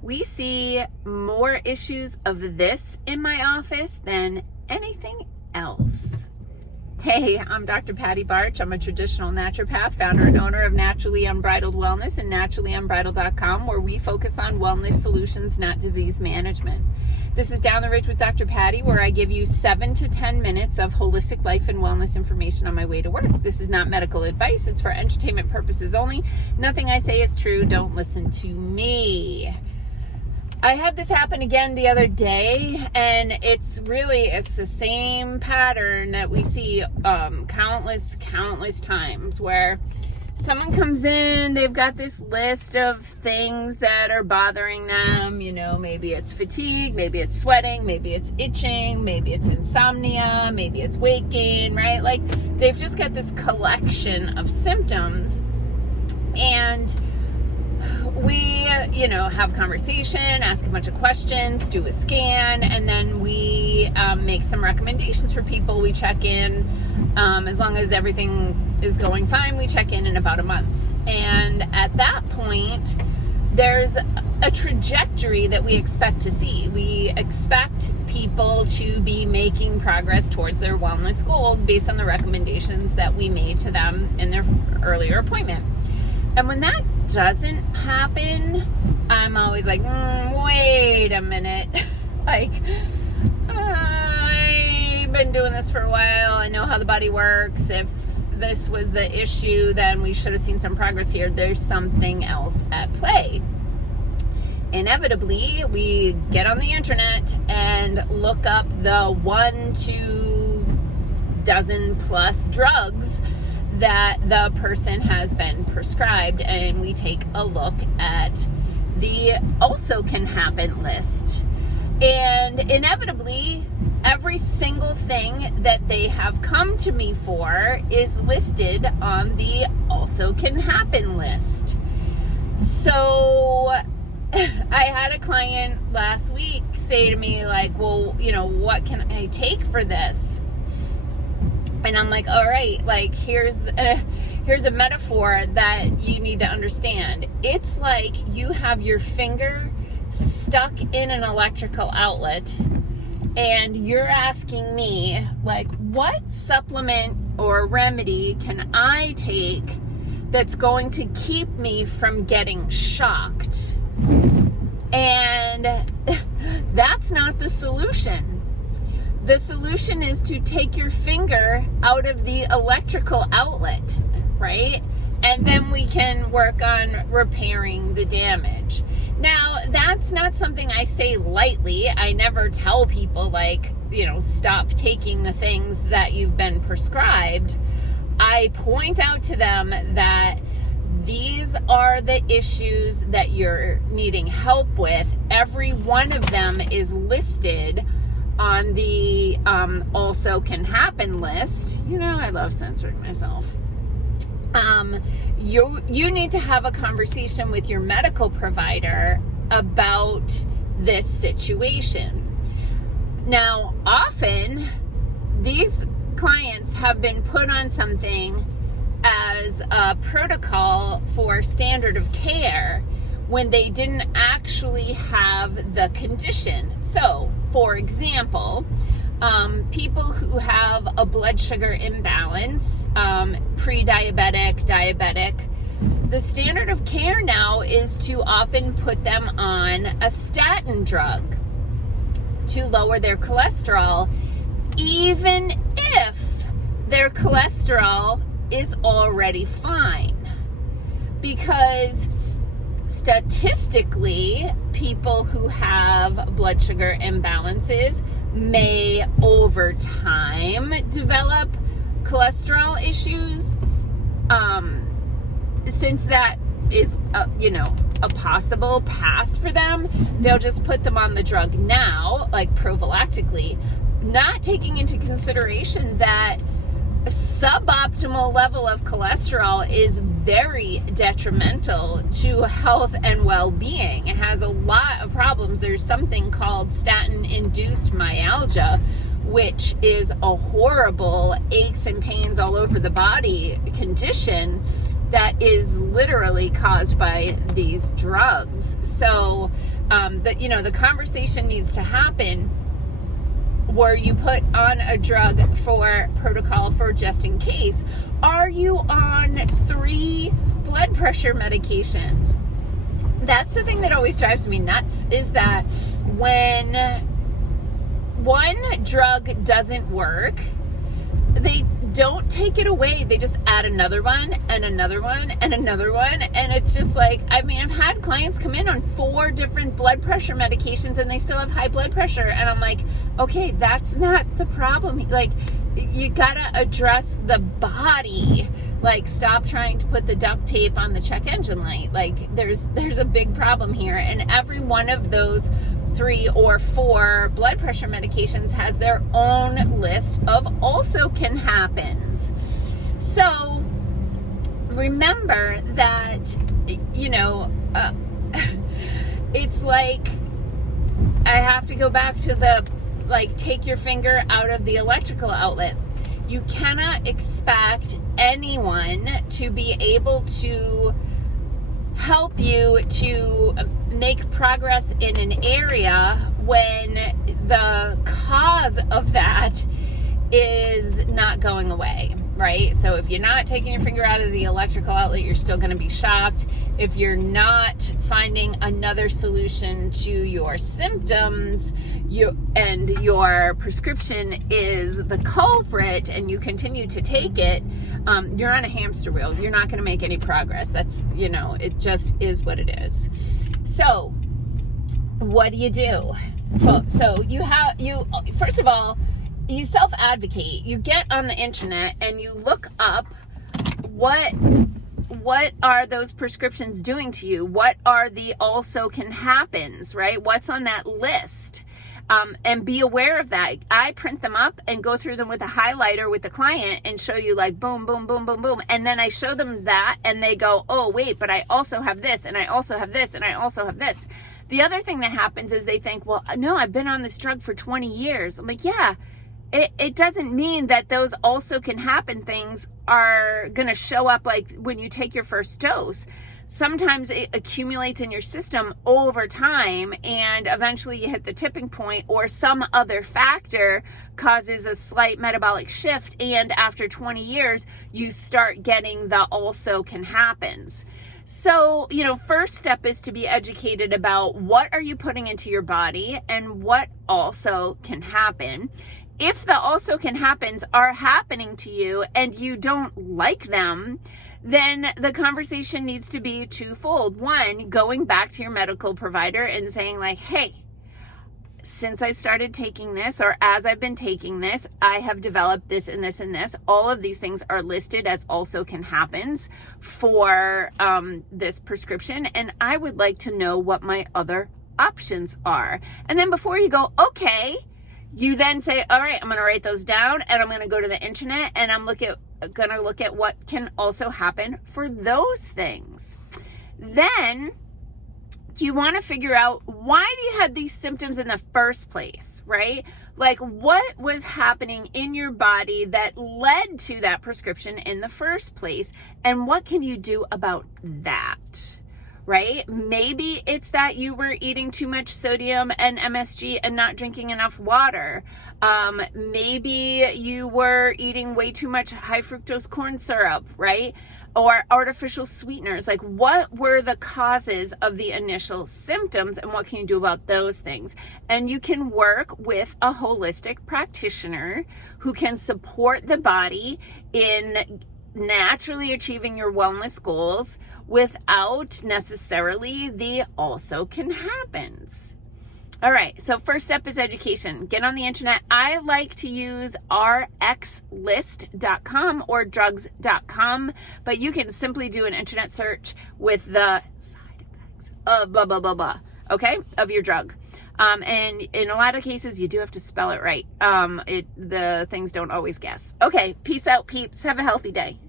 We see more issues of this in my office than anything else. Hey, I'm Dr. Patty Barch. I'm a traditional naturopath, founder and owner of Naturally Unbridled Wellness and naturallyunbridled.com, where we focus on wellness solutions, not disease management. This is Down the Ridge with Dr. Patty, where I give you 7 to 10 minutes of holistic life and wellness information on my way to work. This is not medical advice. It's for entertainment purposes only. Nothing I say is true. Don't listen to me. I had this happen again the other day, and it's the same pattern that we see countless times, where someone comes in, they've got this list of things that are bothering them. You know, maybe it's fatigue, maybe it's sweating, maybe it's itching, maybe it's insomnia, maybe it's weight gain, right? Like, they've just got this collection of symptoms, and we, have conversation, ask a bunch of questions, do a scan, and then we make some recommendations for people. We check in, as long as everything is going fine, we check in about a month. And at that point, there's a trajectory that we expect to see. We expect people to be making progress towards their wellness goals based on the recommendations that we made to them in their earlier appointment. And when that doesn't happen, I'm always like, wait a minute. Like, I've been doing this for a while. I know how the body works. If this was the issue, then we should have seen some progress here. There's something else at play. Inevitably, we get on the internet and look up the 1 to dozen plus drugs that the person has been prescribed, and we take a look at the also can happen list. And inevitably, every single thing that they have come to me for is listed on the also can happen list. So I had a client last week say to me, like, well, what can I take for this? And I'm like, all right, like, here's a metaphor that you need to understand. It's like you have your finger stuck in an electrical outlet, and you're asking me, like, what supplement or remedy can I take that's going to keep me from getting shocked? And that's not the solution. The solution is to take your finger out of the electrical outlet, right? And then we can work on repairing the damage. Now, that's not something I say lightly. I never tell people, like, stop taking the things that you've been prescribed. I point out to them that these are the issues that you're needing help with. Every one of them is listed on the also can happen list. I love censoring myself. You need to have a conversation with your medical provider about this situation. Now, often these clients have been put on something as a protocol for standard of care when they didn't actually have the condition. So, for example, people who have a blood sugar imbalance, pre-diabetic, diabetic, the standard of care now is to often put them on a statin drug to lower their cholesterol, even if their cholesterol is already fine. Because statistically, people who have blood sugar imbalances may over time develop cholesterol issues. Since that is a possible path for them, they'll just put them on the drug now, like prophylactically, not taking into consideration that a suboptimal level of cholesterol is very detrimental to health and well-being. It has a lot of problems. There's something called statin-induced myalgia, which is a horrible aches and pains all over the body condition that is literally caused by these drugs. So that, the conversation needs to happen where you put on a drug for protocol for just in case. Are you on 3 blood pressure medications? That's the thing that always drives me nuts, is that when one drug doesn't work, they don't take it away. They just add another one and another one and another one. And it's just like, I've had clients come in on 4 different blood pressure medications and they still have high blood pressure. And I'm like, okay, that's not the problem. Like, you gotta address the body. Like, stop trying to put the duct tape on the check engine light. Like, there's a big problem here. And every one of those 3 or 4 blood pressure medications has their own list of also can happens. So remember that, it's like, I have to go back to take your finger out of the electrical outlet. You cannot expect anyone to be able to help you to make progress in an area when the cause of that is not going away, right? So if you're not taking your finger out of the electrical outlet, you're still going to be shocked. If you're not finding another solution to your symptoms, and your prescription is the culprit and you continue to take it, you're on a hamster wheel. You're not going to make any progress. That's, it just is what it is. So what do? So first of all, you self-advocate. You get on the internet and you look up what are those prescriptions doing to you? What are the also can happens, right? What's on that list? And be aware of that. I print them up and go through them with a highlighter with the client and show you like boom, boom, boom, boom, boom. And then I show them that and they go, oh, wait, but I also have this and I also have this and I also have this. The other thing that happens is they think, well, no, I've been on this drug for 20 years. I'm like, yeah, it doesn't mean that those also can happen things are going to show up like when you take your first dose. Sometimes it accumulates in your system over time and eventually you hit the tipping point, or some other factor causes a slight metabolic shift, and after 20 years you start getting the also can happens. So, first step is to be educated about what are you putting into your body and what also can happen. If the also can happens are happening to you and you don't like them, then the conversation needs to be twofold. One, going back to your medical provider and saying like, hey, since I started taking this, or as I've been taking this, I have developed this and this and this. All of these things are listed as also can happens for this prescription. And I would like to know what my other options are. And then before you go, okay, you then say, all right, I'm going to write those down and I'm going to go to the internet and I'm going to look at what can also happen for those things. Then you want to figure out, why do you have these symptoms in the first place, right? Like, what was happening in your body that led to that prescription in the first place? And what can you do about that? Right? Maybe it's that you were eating too much sodium and MSG and not drinking enough water. Maybe you were eating way too much high fructose corn syrup, right? Or artificial sweeteners. Like, what were the causes of the initial symptoms and what can you do about those things? And you can work with a holistic practitioner who can support the body in naturally achieving your wellness goals without necessarily the also can happens. All right, so first step is education. Get on the internet. I like to use rxlist.com or drugs.com, but you can simply do an internet search with the side effects of blah, blah, blah, blah, okay, of your drug. And in a lot of cases, you do have to spell it right. The things don't always guess. Okay, peace out, peeps. Have a healthy day.